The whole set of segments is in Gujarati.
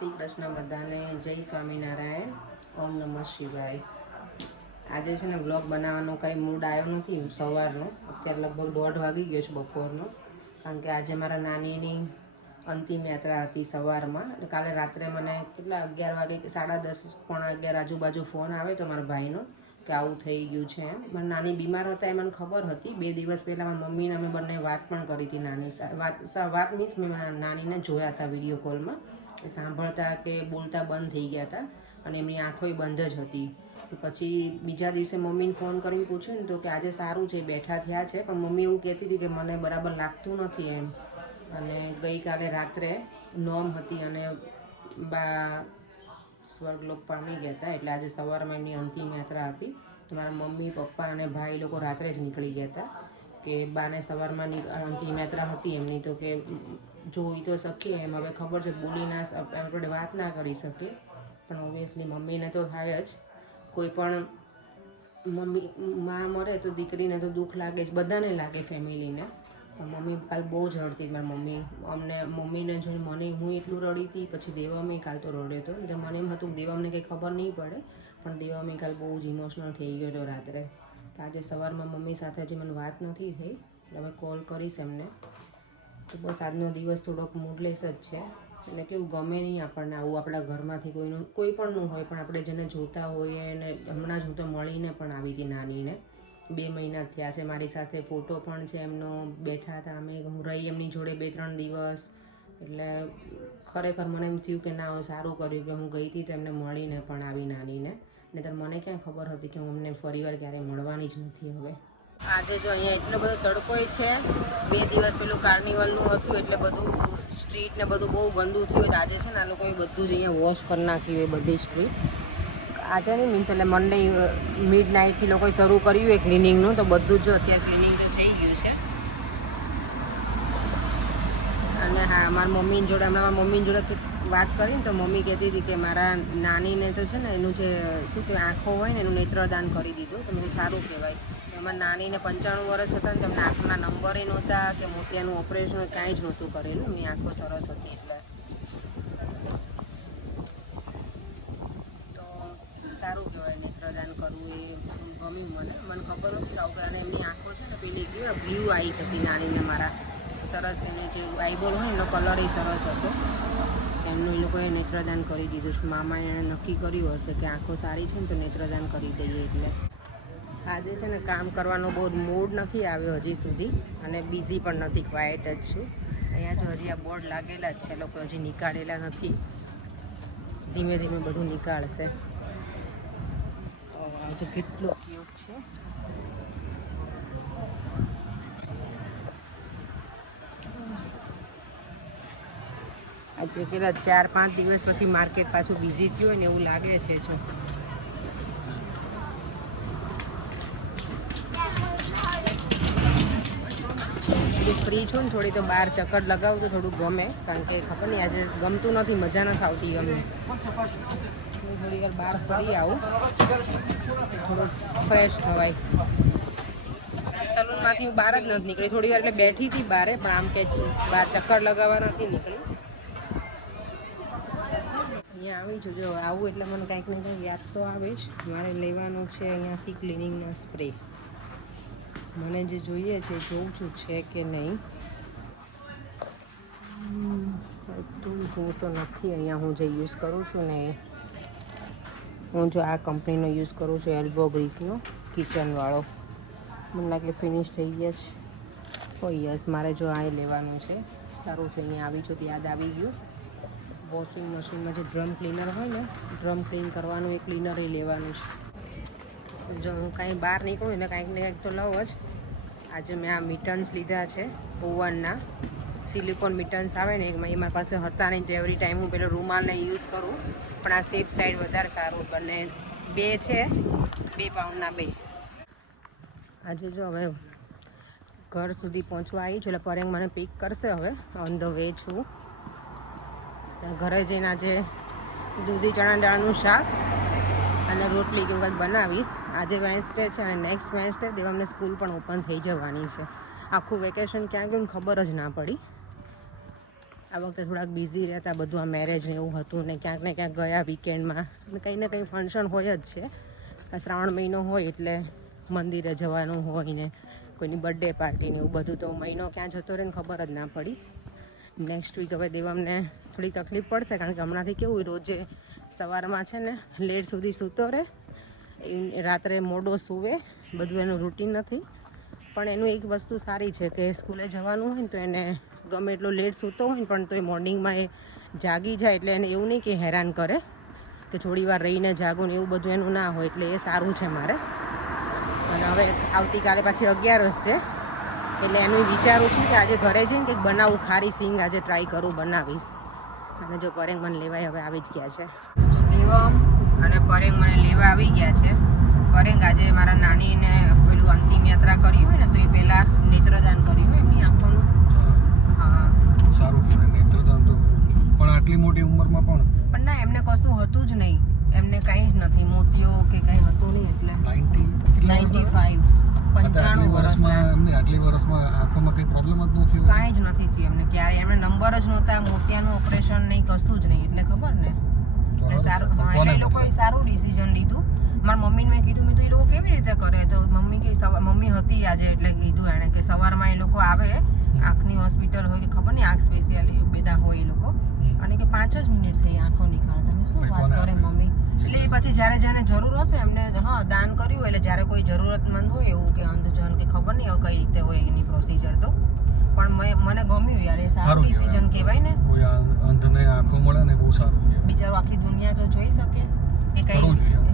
શ્રી કૃષ્ણ બધાને, જય સ્વામિનારાયણ, ઓમ નમઃ શિવાય। આજે છે ને વ્લોગ બનાવવાનો કાંઈ મૂડ આવ્યો નથી સવારનો, અત્યારે લગભગ 1:30 વાગી ગયો છે બપોરનો, કારણ કે આજે મારા નાનીની અંતિમ યાત્રા હતી સવારમાં। કાલે રાત્રે મને કેટલા 11 વાગે કે 10:30 પોણા 11 આજુબાજુ ફોન આવે તો મારા ભાઈનો કે આવું થઈ ગયું છે એમ। મારી નાની બીમાર હતા એ મને ખબર હતી, 2 દિવસ પહેલાં મારી મમ્મીને અમે બંને વાત પણ કરી હતી નાની વાત મીન્સ મેં મારા નાનીને જોયા હતા વિડીયો કોલમાં, સાંભળતા કે બોલતા બંધ થઈ ગયા હતા અને એમની આંખોય બંધ જ હતી। પછી બીજા દિવસે મમ્મીને ફોન કરીને પૂછ્યું ને તો કે આજે સારું છે, બેઠા થયા છે, પણ મમ્મી એવું કહેતી હતી કે મને બરાબર લાગતું નથી એમ। અને ગઈકાલે રાત્રે નોમ હતી અને બા સ્વર્ગલોક પામી ગયા હતા, એટલે આજે સવારમાં એમની અંતિમ યાત્રા હતી। તો મારા મમ્મી પપ્પા અને ભાઈ લોકો રાત્રે જ નીકળી ગયા હતા કે બાને સવારમાં અંતિમ યાત્રા હતી એમની, તો કે જોઈ તો શકીએ એમ, હવે ખબર છે બોલી ના આપણે વાત ના કરી શકીએ, પણ ઓબ્વિયસલી મમ્મીને તો થાય જ, કોઈ પણ માં મરે તો દીકરીને તો દુઃખ લાગે જ, બધાને લાગે ફેમિલીને। મમ્મી કાલ બહુ જ રડતી મમ્મી, મમ્મીને જોઈને મને હું એટલું રડી હતી, પછી દેવામી કાલ તો રડ્યો હતો, એટલે મને એમ હતું દેવામને કંઈ ખબર નહીં પડે, પણ દેવામી કાલ બહુ જ ઇમોશનલ થઈ ગયો હતો રાત્રે। તો આજે સવારમાં મમ્મી સાથે હજી મને વાત નથી થઈ, હવે કોલ કરીશ એમને। તો બસ આજનો દિવસ થોડોક મૂડલેસ જ છે, એટલે કેવું ગમે નહીં આપણને આવું આપણા ઘરમાંથી કોઈ પણનું હોય, પણ આપણે જેને જોતા હોઈએ અને હમણાં જ હું તો મળીને પણ આવી હતી નાનીને, 2 મહિના થયા છે, મારી સાથે ફોટો પણ છે એમનો, બેઠા હતા અમે, હું રહી એમની જોડે 2-3 દિવસ, એટલે ખરેખર મને એમ થયું કે ના સારું કર્યું કે હું ગઈ હતી તો એમને મળીને પણ આવી નાનીને, નહીંતર મને ક્યાં ખબર હતી કે હું અમને ફરીવાર ક્યારેય મળવાની જ નથી હવે। આજે જો અહીંયા એટલો બધો તડકોય છે, 2 દિવસ પેલું કાર્નિવલનું હતું એટલે બધું સ્ટ્રીટ ને બધું બહુ ગંદુ થયું, તો આજે છે ને આ લોકોએ બધું જ અહીંયા વોશ કરી નાખ્યું હોય બધી સ્ટ્રીટ આજે નહીં, મીન્સ એટલે મંડે મિડ નાઇટથી લોકોએ શરૂ કર્યું હોય ક્લિનિંગનું, તો બધું જ અત્યારે ક્લિનિંગ તો થઈ ગયું છે। અને હા, મારા મમ્મીની જોડે હમણાં મારા મમ્મીની જોડે વાત કરીને તો મમ્મી કહેતી હતી કે મારા નાનીને તો છે ને એનું જે શું કહેવાય આંખો હોય ને એનું નેત્રદાન કરી દીધું, તો મને સારું કહેવાય। અમારા નાનીને 95 વર્ષ હતા ને તેમને આંખના નંબરે નહોતા કે મોતિયાનું ઓપરેશન કાંઈ જ નહોતું કરેલું, એમની આંખો સરસ હતી એટલે તો સારું કહેવાય નેત્રદાન કરવું, એ ગમ્યું મને ખબર નથી આવું, અને એમની આંખો છે ને પેલી કેવી બ્લુ આઈસ હતી નાનીને મારા, સરસ એની જે આઈબોલ હોય એનો કલર એ સરસ હતો, એમનું એ લોકોએ નેત્રદાન કરી દીધું છે। મામાએ એણે નક્કી કર્યું હશે કે આંખો સારી છે ને તો નેત્રદાન કરી દઈએ, એટલે આજે છે ને કામ કરવાનો બહુ મૂડ નથી આવ્યો હજી સુધી, અને બિઝી પણ નથી, ક્વાઇટ જ છું। અહીંયા તો હજી આ બોર્ડ લાગેલા જ છે, લોકો હજી નીકાળેલા નથી, ધીમે ધીમે બધું નીકાળશે। આજે કેટલું ક્યુટ છે, આજે કેટલા 4-5 દિવસ પછી માર્કેટ પાછું બિઝી થયું હોય ને એવું લાગે છે। જો ફ્રી છું ને થોડી, તો બહાર ચક્કર લગાવું તો થોડું ગમે, કારણ કે ખબર નહીં આજે ગમતું નથી, મજા નથી આવતી ગમે, થોડી વાર બહાર ફરી આવું થોડું ફ્રેશ થવાય। સલૂનમાંથી હું બહાર જ નથી નીકળી, થોડી વાર એટલે બેઠી હતી બહાર, પણ આમ કે બહાર ચક્કર લગાવવા નથી નીકળી। અહીંયા આવી છું, જો આવું એટલે મને કંઈક ને કંઈક યાદ તો આવે જ, મારે લેવાનું છે અહીંયાથી ક્લિનિંગના સ્પ્રે, મને જે જોઈએ છે જોઉં છું છે કે નહીં, જોશો નથી અહીંયા હું જે યુઝ કરું છું ને, હું જો આ કંપનીનો યુઝ કરું છું એલ્બો ગ્રીસનો કિચનવાળો, મને લાગે ફિનિશ થઈ ગયા છે, યસ મારે જો આ લેવાનું છે, સારું છે, અહીંયા આવી છું તો યાદ આવી ગયું। વોશિંગ મશીનમાં જે ડ્રમ ક્લીનર હોય ને, ડ્રમ ક્લીન કરવાનું એ ક્લીનર એ લેવાનું છે। જો હું કાંઈ બહાર નીકળું એટલે કાંઈક ને કાંઈક તો લઉં જ। આજે મેં આ મિટન્સ લીધા છે ઓવનના, સિલિકોન મિટન્સ આવે ને, એ મારી પાસે હતા નહીં, તો એવરી ટાઈમ હું પેલો રૂમાલને યુઝ કરું, પણ આ સેફ સાઈડ વધારે સારું બને, 2 છે, 2 પાઉન્ડના 2। આજે જો હવે ઘર સુધી પહોંચવા આવી છું, એટલે પરેંગ મને પિક કરશે, હવે ઓન ધ વે છું। ઘરે જઈને આજે દૂધી ચણા દાળનું શાક અને રોટલી કે કંઈક બનાવીશ। આજે વેન્સડે છે અને નેક્સ્ટ વેન્સડે દેવામને સ્કૂલ પણ ઓપન થઈ જવાની છે, આખું વેકેશન ક્યાં ગયું ખબર જ ના પડી। આ વખતે થોડાક બિઝી રહેતા, બધું આ મેરેજ ને એવું હતું ને ક્યાંક ગયા વીકેન્ડમાં કંઈ ને કંઈ ફંક્શન હોય જ છે. શ્રાવણ મહિનો હોય એટલે મંદિરે જવાનું હોય ને કોઈની બર્થડે પાર્ટી ને એવું બધું, તો મહિનો ક્યાં જતો રહે ને ખબર જ ના પડી. નેક્સ્ટ વીક હવે દેવમને થોડી તકલીફ પડશે, કારણ કે હમણાંથી કેવું રોજે સવારમાં છે ને લેટ સુધી સૂતો રહે, રાત્રે મોડો સૂવે, બધું એનું રૂટીન નથી. પણ એનું એક વસ્તુ સારી છે કે સ્કૂલે જવાનું હોય ને તો એને ગમે એટલો લેટ સૂતો હોય ને પણ તો એ મોર્નિંગમાં એ જાગી જાય, એટલે એને એવું નહીં કે હેરાન કરે કે થોડી વાર રહીને જાગું ને એવું બધું એનું ના હોય, એટલે એ સારું છે મારે. અને હવે આવતીકાલે પાછી 11 છે, એટલે એનું વિચારું છું કે આજે ઘરે જઈને કંઈક બનાવું, ખારી સિંગ આજે ટ્રાય કરું, બનાવીશ. અને જો પરેંગ મને લેવાય હવે આવી જ ગયા છે. દેવમ અને પરેંગ મને લેવા આવી ગયા છે. પરેંગ આજે મારા નાનીને પેલું અંતિમ યાત્રા કરી હોય ને તો એ પહેલાં નેત્રદાન કર્યું હોય એમની આંખોનું. હા સારું કહેવાય નેત્રદાન તો, પણ આટલી મોટી ઉંમરમાં પણ ના, એમને કશું હતું જ નહીં, એમને કંઈ જ નથી, મોતિયો કે કંઈ હતું નહીં, એટલે 95 વર્ષમાં. આટલી વર્ષમાં આંખોમાં કંઈ પ્રોબ્લેમ જ નથી, કાંઈ જ નથી થયું એમને ક્યારે, એમને નંબર જ નહોતા, મોતિયાનું ઓપરેશન નહીં, કશું જ નહીં, એટલે ખબર ને. એટલે સારું, એટલે એ લોકોએ સારું ડિસિઝન લીધું. મારા મમ્મીને મેં કીધું, મેં તો એ લોકો કેવી રીતે કરે, તો મમ્મી કે મમ્મી હતી આજે, એટલે કીધું એણે કે સવારમાં એ લોકો આવે, આંખની હોસ્પિટલ હોય કે ખબર નહીં, આંખ સ્પેશિયલી બધા હોય એ લોકો, અને કે 5 જ મિનિટ થઈ આંખો નીકાળતા. મેં શું વાત કરે મમ્મી, એટલે એ પછી જ્યારે જેને જરૂર હશે એમને હા દાન કર્યું, એટલે જ્યારે કોઈ જરૂરતમંદ હોય એવું કે અંધજન કે ખબર નહીં હવે કઈ રીતે હોય એની પ્રોસિજર, તો પણ મને ગમ્યું યાર, એ સારું ડિસિઝન કહેવાય ને. કોઈ અંધને આંખો મળે ને બહુ સારું છે, બિચારો આખી દુનિયા તો જોઈ શકે, એ કઈ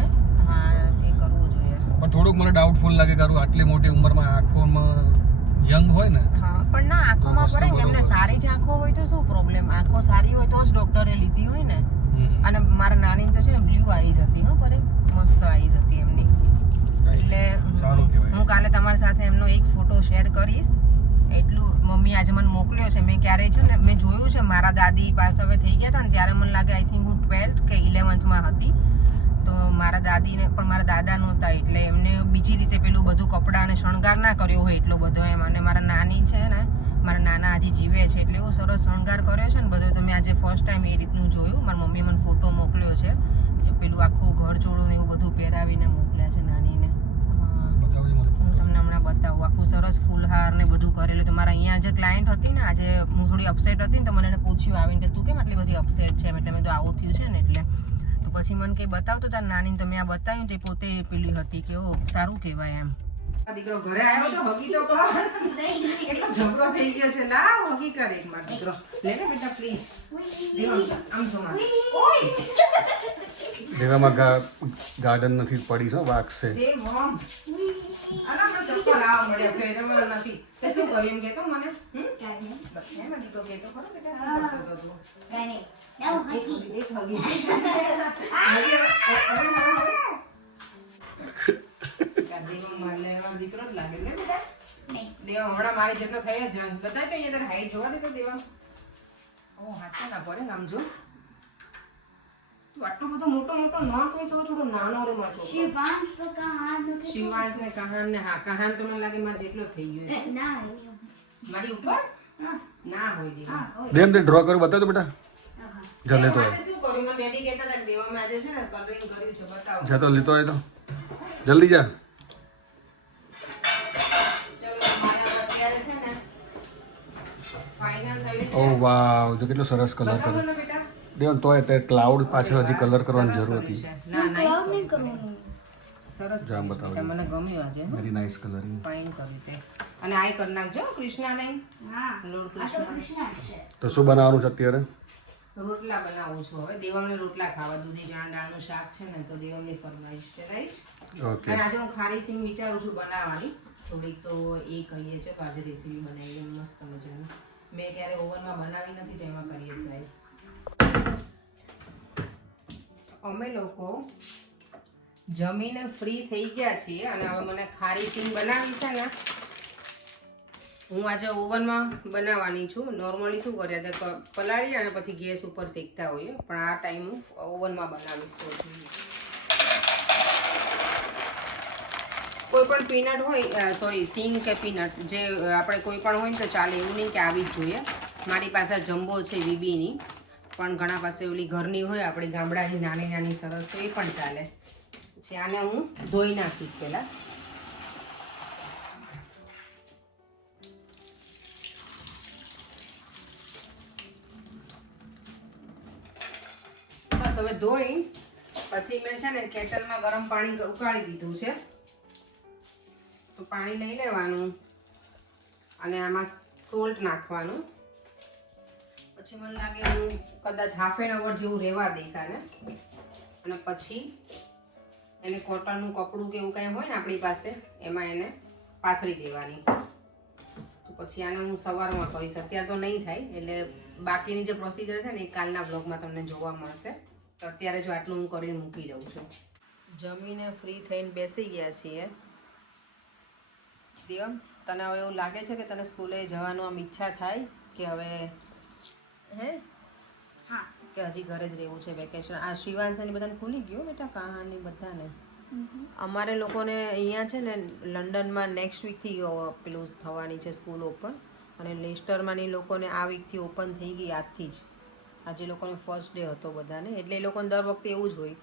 ને. હા એ કરવું જોઈએ, પણ થોડુંક મને ડાઉટફુલ લાગે કારણ આટલી મોટી ઉંમરમાં આંખોમાં યંગ હોય ને. હા પણ ના, આંખોમાં પડે કે એમને સારી જ આંખો હોય તો શું પ્રોબ્લેમ, આંખો સારી હોય તો જ ડોક્ટરે લીધી હોય ને. અને મારા નાની તો છે ને બ્લુ આઈઝ હતી, હો પરે મસ્ત આઈઝ હતી એમની, એટલે હું કાલે તમારી સાથે એમનો એક ફોટો શેર કરીશ. એટલું મમ્મી આજે મને મોકલ્યો છે, મેં ક્યારેય છે ને મેં જોયું છે, મારા દાદી પાસે હવે થઈ ગયા હતા ને ત્યારે મને લાગે આઈ થિંક હું 12th કે 11th હતી, તો મારા દાદીને પણ મારા દાદા નહોતા, એટલે એમને બીજી રીતે પેલું બધું કપડાં અને શણગાર ના કર્યો હોય એટલો બધો એમ. અને મારા નાની છે ને, મારા નાના હજી જીવે છે, એટલે એવો સરસ શણગાર કર્યો છે ને બધો, તો મેં આજે ફર્સ્ટ ટાઈમ એ રીતનું જોયું. મારી મમ્મીએ મને ફોટો મોકલ્યો છે, જે પેલું આખું ઘર ચોળું ને એવું બધું પહેરાવીને મોકલ્યા છે નાનીને. હું તમને હમણાં બતાવું, આખું સરસ ફૂલહાર ને બધું કરેલું. તો મારા અહીંયા જે ક્લાયન્ટ હતી ને આજે, હું થોડી અપસેટ હતી ને તો મને એને પૂછ્યું આવીને કે તું કેમ આટલી બધી અપસેટ છે, એટલે મેં તો આવું થયું છે ને, એટલે તો પછી મને કંઈ બતાવતો તાર નાની, તો મેં આ બતાવ્યું તો એ પોતે પેલી હતી કે ઓ સારું કહેવાય એમ. દીકરો ઘરે આવ્યો તો હગી તો કર, એટલો ઝઘડો થઈ ગયો છે, લાવ હગી કર એક માર દીકરો, લે ને બેટા પ્લીઝ. દેવા આમ જો માર, ઓય દેવામાં ગાર્ડન નથી પડી છે, વાગશે. દે મોમ આના મને ચપ્પલ લાવ મળે, ફેરવવા નથી. તે શું કર્યું એમ કેતો મને, બસ એમાં દીકરો કેતો ખરો બેટા શું કરતો હતો તું? એક હગી દીકરો જ લાગે ને બેટા. દેવા હમણાં મારી જેટલો થઈ જ બતાય તો અહીંયા હાઈટ જોવા દે તો દેવા. ઓ હાથ ના પડે આમ જો, તું આટલો બધો મોટો મોટો ન કહી શકો, થોડો નાનો રે મારો છોકરો. શિવાંશ ને કહાન ને, હા કહાન તો મને લાગે મારે જેટલો થઈ ગયો છે. મારી ઉપર ના હોય દેવા. દેમ તે ડ્રો કર બતાવ તો બેટા. જલ્દી તો શું કર્યું, મને ડેડી કહેતા હતા કે દેવામાં આજે છે ને કલરિંગ કર્યું છે, બતાવો. જા તો લેતો આય તો જલ્દી જા. ઓ વાવ, જો કેટલો સરસ કલર કર્યો દેવન. તોય તે ક્લાઉડ પાછળ હજી કલર કરવાની જરૂર હતી. સરસ જામ બતાવો, મને ગમ્યું આજે, વેરી નાઇસ કલરિંગ, ફાઇન કર્યું તે. અને આઈ કરી નાખજો કૃષ્ણા નહીં, લોર્ડ કૃષ્ણ. તો શું બનાવવાનું છે અત્યારે? રોટલા બનાવું છું હવે, દેવમને રોટલા ખાવા, દૂધી ચણા દાળનું શાક છે ને તો દેવની ફરમાઈશ છે, રાઈટ? ઓકે. અને આજે હું ખારી સિંગ વિચારું છું બનાવવાની થોડીક, તો એ કહીએ છે, તો આજે રેસીપી બનાવી મસ્ત મજાની. મેં ક્યારે ઓવનમાં બનાવી નથી તો એમાં કરીએ ટ્રાય. અમે લોકો જમીને ફ્રી થઈ ગયા છીએ અને હવે મને ખારી સિંગ બનાવી છે ને, હું આજે ઓવનમાં બનાવવાની છું. નોર્મલી શું કરીએ તો પલાળી અને પછી ગેસ ઉપર શેકતા હોઈએ, પણ આ ટાઈમ હું ઓવનમાં બનાવીશ. તો કોઈ પણ પીનટ હોય, સોરી સિંગ કે પીનટ જે આપણે કોઈ પણ હોય ને તો ચાલે, એવું નહીં કે આવી જ જોઈએ. મારી પાસે જમ્બો છે વીબીની, પણ ઘણા પાસે ઓલી ઘરની હોય આપણી ગામડાની નાની નાની સરસ, તો એ પણ ચાલે. પછી આને હું ધોઈ નાખીશ પહેલાં. બસ હવે ધોઈ પછી મેં છે ને કેટલમાં ગરમ પાણી ઉકાળી દીધું છે. તો પાણી લઈ લેવાનું અને આમાં સોલ્ટ નાખવાનું. પછી મને લાગે હું કદાચ હાફ એન અવર જેવું રહેવા દઈશ આને, અને પછી એને કોટનનું કપડું કે એવું કાંઈ હોય ને આપણી પાસે એમાં એને પાથરી દેવાની. તો પછી આને હું સવારમાં કરીશ, અત્યારે તો નહીં થાય. એટલે બાકીની જે પ્રોસિજર છે ને એ કાલના બ્લોગમાં તમને જોવા મળશે. તો અત્યારે જો આટલું હું કરીને મૂકી દઉં છું. જમીને ફ્રી થઈને બેસી ગયા છીએ. દેવમ, તને હવે એવું લાગે છે કે તને સ્કૂલે જવાનું આમ ઈચ્છા થાય કે હવે હે? હા. કે હજી ઘરે જ રહેવું છે વેકેશન? આ શિવાંશ ને બધાને ખુલી ગયું બેટા, કહાની બધાને. અમારે લોકોને અહીંયા છે ને લંડનમાં નેક્સ્ટ વીકથી પેલું થવાની છે સ્કૂલ ઓપન, અને લેસ્ટરમાંની લોકોને આ વીકથી ઓપન થઈ ગઈ આજથી જ. આજે લોકોને ફર્સ્ટ ડે હતો બધાને, એટલે એ લોકોને દર વખતે એવું જ હોય,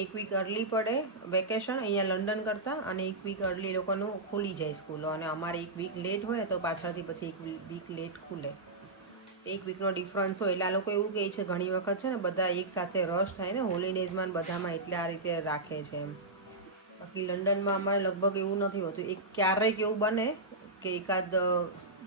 એક વીક અર્લી પડે વેકેશન અહીંયા લંડન કરતાં, અને એક વીક અર્લી લોકોનું ખુલી જાય સ્કૂલો. અને અમારે એક વીક લેટ હોય તો પાછળથી પછી એક વીક લેટ ખુલે. એક વીકનો ડિફરન્સ હોય. એટલે આ લોકો એવું કહે છે ઘણી વખત છે ને બધા એક સાથે રશ થાય ને હોલિડેઝમાં બધામાં, એટલે આ રીતે રાખે છે એમ. બાકી લંડનમાં અમારે લગભગ એવું નથી હોતું. એક ક્યારેક એવું બને કે એકાદ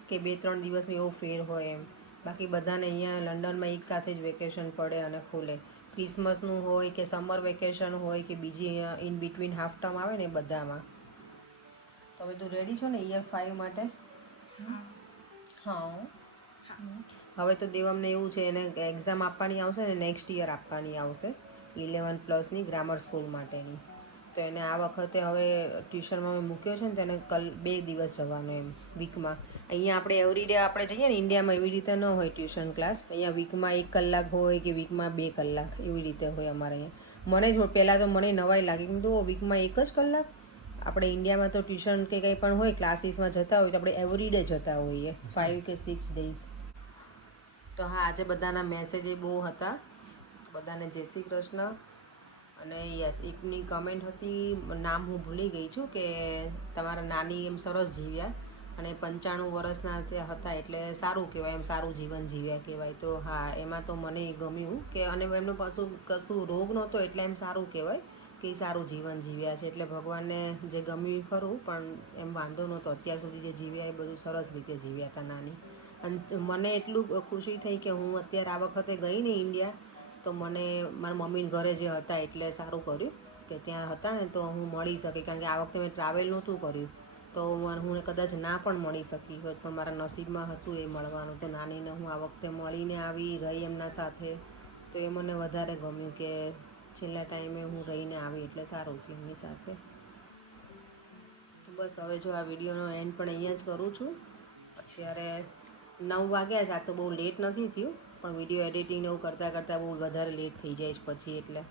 કે 2-3 દિવસનો એવો ફેર હોય એમ. બાકી બધાને અહીંયા લંડનમાં એક સાથે જ વેકેશન પડે અને ખુલે. ક્રિસમસનું હોય કે સમર વેકેશન હોય કે બીજી ઇન બિટવીન હાફ ટર્મ આવે ને એ બધામાં. તો હવે તું રેડી છો ને યર 5 માટે? હા. હવે તો દેવમને એવું છે એને એક્ઝામ આપવાની આવશે ને નેક્સ્ટ યર આપવાની આવશે 11+ની ગ્રામર સ્કૂલ માટેની. તો એને આ વખતે હવે ટ્યુશનમાં મેં મૂક્યો છે ને તો એને 2 દિવસ જવાનું એમ વીકમાં. અહીંયા આપણે એવરીડે આપણે જઈએ ને ઇન્ડિયામાં એવી રીતે ન હોય ટ્યુશન ક્લાસ. અહીંયા વીકમાં 1 કલાક હોય કે વીકમાં 2 કલાક એવી રીતે હોય અમારે અહીંયા. મને જ પહેલાં તો મને નવાઈ લાગી કે તો વીકમાં 1 જ કલાક. આપણે ઇન્ડિયામાં તો ટ્યુશન કે કંઈ પણ હોય ક્લાસીસમાં જતા હોય તો આપણે એવરીડે જતા હોઈએ 5 કે 6 ડેઝ. તો હા, આજે બધાના મેસેજ બહુ હતા. બધાને જય શ્રી કૃષ્ણ. અને યસ, એકની કમેન્ટ હતી, નામ હું ભૂલી ગઈ છું, કે તમારા નાની એમ સરસ જીવ્યા અને 95 વર્ષના હતા એટલે સારું કહેવાય, એમ સારું જીવન જીવ્યા કહેવાય. તો હા, એમાં તો મને ગમ્યું કે અને એમનું પાછું કશું રોગ નહોતો એટલે એમ સારું કહેવાય કે સારું જીવન જીવ્યા છે. એટલે ભગવાનને જે ગમ્યું ખરું, પણ એમ વાંધો નહોતો. અત્યાર સુધી જે જીવ્યા એ બધું સરસ રીતે જીવ્યા હતા નાની. અને મને એટલું ખુશી થઈ કે હું અત્યારે આ વખતે ગઈ ને ઇન્ડિયા, તો મને મારા મમ્મી ઘરે જે હતા એટલે સારું કર્યું કે ત્યાં હતા ને તો હું મળી શકી. કારણ કે આ વખતે મેં ટ્રાવેલ નહોતું કર્યું તો હું કદાચ ના પણ મળી શકી હોત, પણ મારા નસીબમાં હતું એ મળવાનું. તો નાનીને હું આ વખતે મળીને આવી, રહી એમના સાથે. તો એ મને વધારે ગમ્યું કે છેલ્લા ટાઈમે હું રહીને આવી એટલે સારું થયું એમની સાથે. તો બસ હવે જો આ વિડીયોનો એન્ડ પણ અહીંયા જ કરું છું. અત્યારે 9 વાગ્યા છે. આ તો બહુ લેટ નથી થયું, પણ વિડીયો એડિટિંગ એવું કરતાં બહુ વધારે લેટ થઈ જાય છે પછી. એટલે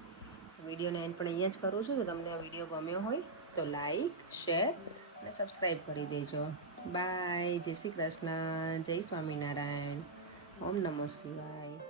વિડીયોનો એન્ડ પણ અહીંયા જ કરું છું. જો તમને આ વિડીયો ગમ્યો હોય તો લાઈક, શેર અને સબસ્ક્રાઈબ કરી દેજો. બાય. જય શ્રી કૃષ્ણ. જય સ્વામિનારાયણ. ઓમ નમઃ શિવાય.